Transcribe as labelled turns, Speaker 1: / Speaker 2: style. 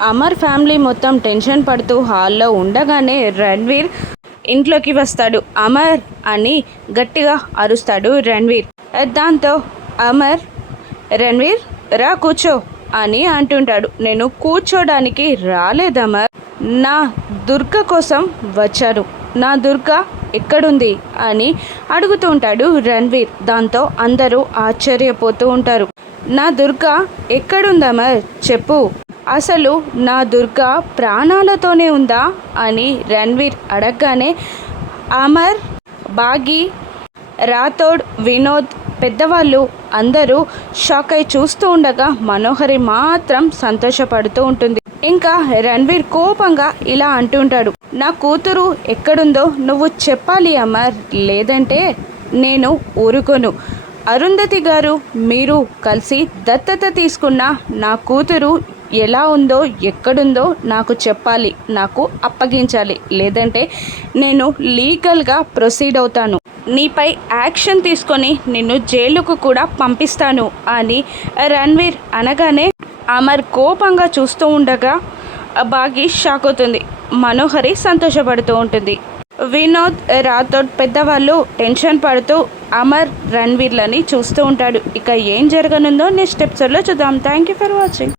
Speaker 1: Amar family మొత్తం tension పడుతూ హాల్లో ఉండగానే రణ్వీర్ ఇంట్లోకి వస్తాడు. అమర్ అని గట్టిగా అరుస్తాడు రణ్వీర్. దాంతో అమర్ రణ్వీర్ రా కూర్చో అని అంటుంటాడు. నేను కూర్చోడానికి రాలేదమర్. నా దుర్గ కోసం వచ్చారు. నా దుర్గ ఎక్కడుంది? అని అడుగుతూ ఉంటాడు రణ్వీర్. దాంతో అందరూ ఆశ్చర్యపోతూ ఉంటారు. నా దుర్గ ఎక్కడుందమర్? చెప్పు. అసలు నా దుర్గ ప్రాణాలతోనే ఉందా అని రణ్వీర్ అడగగానే అమర్ బాగి రాథోడ్ వినోద్ పెద్దవాళ్ళు అందరూ షాక్ అయి చూస్తూ ఉండగా మనోహరి మాత్రం సంతోషపడుతూ ఉంటుంది. ఇంకా రణ్వీర్ కోపంగా ఇలా అంటుంటాడు నా కూతురు ఎక్కడుందో నువ్వు చెప్పాలి అమర్ లేదంటే నేను ఊరుకోను. అరుంధతి గారు మీరు కలిసి దత్తత తీసుకున్న నా కూతురు ఎలా ఉందో ఎక్కడుందో నాకు చెప్పాలి నాకు అప్పగించాలి. లేదంటే నేను లీగల్గా ప్రొసీడ్ అవుతాను. నీపై యాక్షన్ తీసుకొని నిన్ను జైలుకు కూడా పంపిస్తాను అని రణ్వీర్ అనగానే అమర్ కోపంగా చూస్తూ ఉండగా బాగి షాక్ అవుతుంది. మనోహరి సంతోషపడుతూ ఉంటుంది. వినోద్ రాథోడ్ పెద్దవాళ్ళు టెన్షన్ పడుతూ అమర్ రణ్వీర్లని చూస్తూ ఉంటాడు. ఇక ఏం జరగనుందో నెక్స్ట్ ఎపిసోడ్లో చూద్దాం. Thank you for watching.